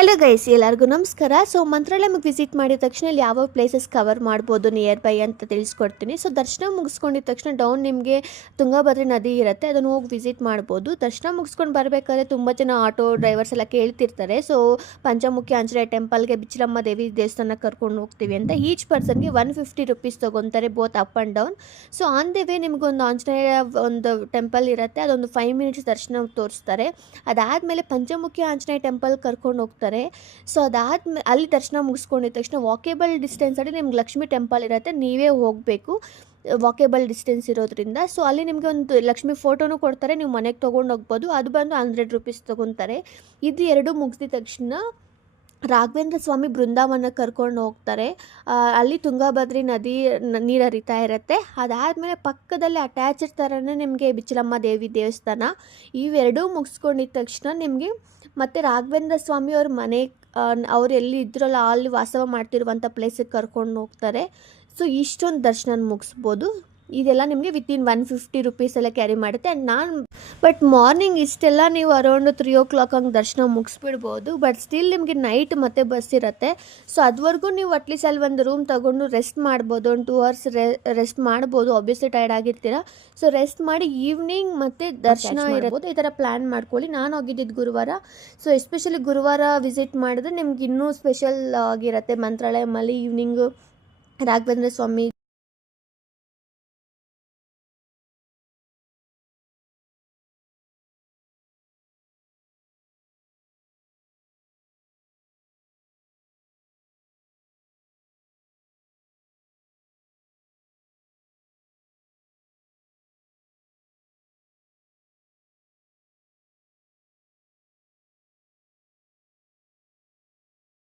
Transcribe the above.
Hello guys, ಎಲ್ಲರಿಗೂ ನಮಸ್ಕಾರ. So ಮಂತ್ರಾಲಯಕ್ಕೆ ವಿಸಿಟ್ ಮಾಡಿದ ತಕ್ಷಣ ಇಲ್ಲಿ ಯಾವ ಪ್ಲೇಸಸ್ ಕವರ್ ಮಾಡ್ಬೋದು ನಿಯರ್ ಬೈ ಅಂತ ತಿಳಿಸ್ಕೊಡ್ತೀನಿ. ಸೊ ದರ್ಶನ ಮುಗಿಸ್ಕೊಂಡಿದ ತಕ್ಷಣ ಡೌನ್ ನಿಮಗೆ ತುಂಗಭದ್ರಾ ನದಿ ಇರುತ್ತೆ, ಅದನ್ನು ಹೋಗಿ ವಿಸಿಟ್ ಮಾಡ್ಬೋದು. ದರ್ಶನ ಮುಗಿಸ್ಕೊಂಡು ಬರಬೇಕಾದ್ರೆ ತುಂಬ ಜನ ಆಟೋ ಡ್ರೈವರ್ಸ್ ಎಲ್ಲ ಕೇಳ್ತಿರ್ತಾರೆ, ಸೊ ಪಂಚಮುಖಿ ಆಂಜನೇಯ ಟೆಂಪಲ್ಗೆ ಬಿಚ್ಚಲಮ್ಮ ದೇವಿ ದೇವಸ್ಥಾನ ಕರ್ಕೊಂಡು ಹೋಗ್ತೀವಿ ಅಂತ. ಈಚ್ ಪರ್ಸನ್ಗೆ 150 ರುಪೀಸ್ ತೊಗೊತಾರೆ, both up and down. So on the way ನಿಮಗೊಂದು ಆಂಜನೇಯ ಒಂದು ಟೆಂಪಲ್ ಇರುತ್ತೆ, ಅದೊಂದು 5 ಮಿನಿಟ್ಸ್ ದರ್ಶನ ತೋರಿಸ್ತಾರೆ. ಅದಾದಮೇಲೆ ಪಂಚಮುಖಿ ಆಂಜನೇಯ ಟೆಂಪಲ್ ಕರ್ಕೊಂಡು ಹೋಗ್ತಾರೆ. ಸೊ ಅದಾದ್ಮೇಲೆ ಅಲ್ಲಿ ದರ್ಶನ ಮುಗಿಸ್ಕೊಂಡಿದ ತಕ್ಷಣ ವಾಕೇಬಲ್ ಡಿಸ್ಟೆನ್ಸಲ್ಲಿ ನಿಮ್ಗೆ ಲಕ್ಷ್ಮೀ ಟೆಂಪಲ್ ಇರುತ್ತೆ, ನೀವೇ ಹೋಗಬೇಕು ವಾಕೇಬಲ್ ಡಿಸ್ಟೆನ್ಸ್ ಇರೋದ್ರಿಂದ. ಸೊ ಅಲ್ಲಿ ನಿಮಗೆ ಒಂದು ಲಕ್ಷ್ಮಿ ಫೋಟೋನು ಕೊಡ್ತಾರೆ, ನೀವು ಮನೆಗೆ ತೊಗೊಂಡು ಹೋಗ್ಬೋದು. ಅದು ಬಂದು 100 ರುಪೀಸ್ ತೊಗೊತಾರೆ. ಇದು ಎರಡು ಮುಗಿಸಿದ ತಕ್ಷಣ ರಾಘವೇಂದ್ರ ಸ್ವಾಮಿ ಬೃಂದಾವನಕ್ಕೆ ಕರ್ಕೊಂಡು ಹೋಗ್ತಾರೆ. ಅಲ್ಲಿ ತುಂಗಭದ್ರಿ ನದಿ ನೀರು ಹರಿತಾ ಇರುತ್ತೆ. ಅದಾದಮೇಲೆ ಪಕ್ಕದಲ್ಲಿ ಅಟ್ಯಾಚ್ಡ್ ಥರನೇ ನಿಮಗೆ ಬಿಚ್ಚಲಮ್ಮ ದೇವಿ ದೇವಸ್ಥಾನ. ಇವೆರಡೂ ಮುಗಿಸ್ಕೊಂಡಿದ್ದ ತಕ್ಷಣ ನಿಮಗೆ ಮತ್ತು ರಾಘವೇಂದ್ರ ಸ್ವಾಮಿ ಅವ್ರ ಮನೆ, ಅವ್ರು ಎಲ್ಲಿ ಇದ್ರಲ್ಲ ಅಲ್ಲಿ ವಾಸವ ಮಾಡ್ತಿರುವಂಥ ಪ್ಲೇಸಿಗೆ ಕರ್ಕೊಂಡು ಹೋಗ್ತಾರೆ. ಸೊ ಇಷ್ಟೊಂದು ದರ್ಶನ ಮುಗಿಸ್ಬೋದು. ಇದೆಲ್ಲ ನಿಮಗೆ ವಿತಿನ್ 150 ರುಪೀಸೆಲ್ಲ ಕ್ಯಾರಿ ಮಾಡುತ್ತೆ. ಆ್ಯಂಡ್ ಬಟ್ ಮಾರ್ನಿಂಗ್ ಇಷ್ಟೆಲ್ಲ ನೀವು ಅರೌಂಡ್ 3 o'clock ಹಂಗೆ ದರ್ಶನ ಮುಗಿಸ್ಬಿಡ್ಬೋದು. ಬಟ್ ಸ್ಟಿಲ್ ನಿಮಗೆ ನೈಟ್ ಮತ್ತೆ ಬಸ್ ಇರುತ್ತೆ. ಸೊ ಅದುವರೆಗೂ ನೀವು ಅಟ್ಲೀಸ್ಟ್ ಅಲ್ಲಿ ಒಂದು ರೂಮ್ ತೊಗೊಂಡು ರೆಸ್ಟ್ ಮಾಡ್ಬೋದು, ಒಂದು 2 hours ರೆಸ್ಟ್ ಮಾಡ್ಬೋದು. ಆಬ್ವಿಯಸ್ಲಿ ಟೈರ್ಡ್ ಆಗಿರ್ತೀರ, ಸೊ ರೆಸ್ಟ್ ಮಾಡಿ ಈವ್ನಿಂಗ್ ಮತ್ತೆ ದರ್ಶನ ಇರ್ಬೋದು. ಈ ಥರ ಪ್ಲ್ಯಾನ್ ಮಾಡ್ಕೊಳ್ಳಿ. ನಾನು ಹೋಗಿದ್ದಿದ್ದು ಗುರುವಾರ. ಸೊ ಎಸ್ಪೆಷಲಿ ಗುರುವಾರ ವಿಸಿಟ್ ಮಾಡಿದ್ರೆ ನಿಮ್ಗೆ ಇನ್ನೂ ಸ್ಪೆಷಲ್ ಆಗಿರುತ್ತೆ. ಮಂತ್ರಾಲಯಮಲ್ಲಿ ಈವ್ನಿಂಗು ರಾಘವೇಂದ್ರ ಸ್ವಾಮಿ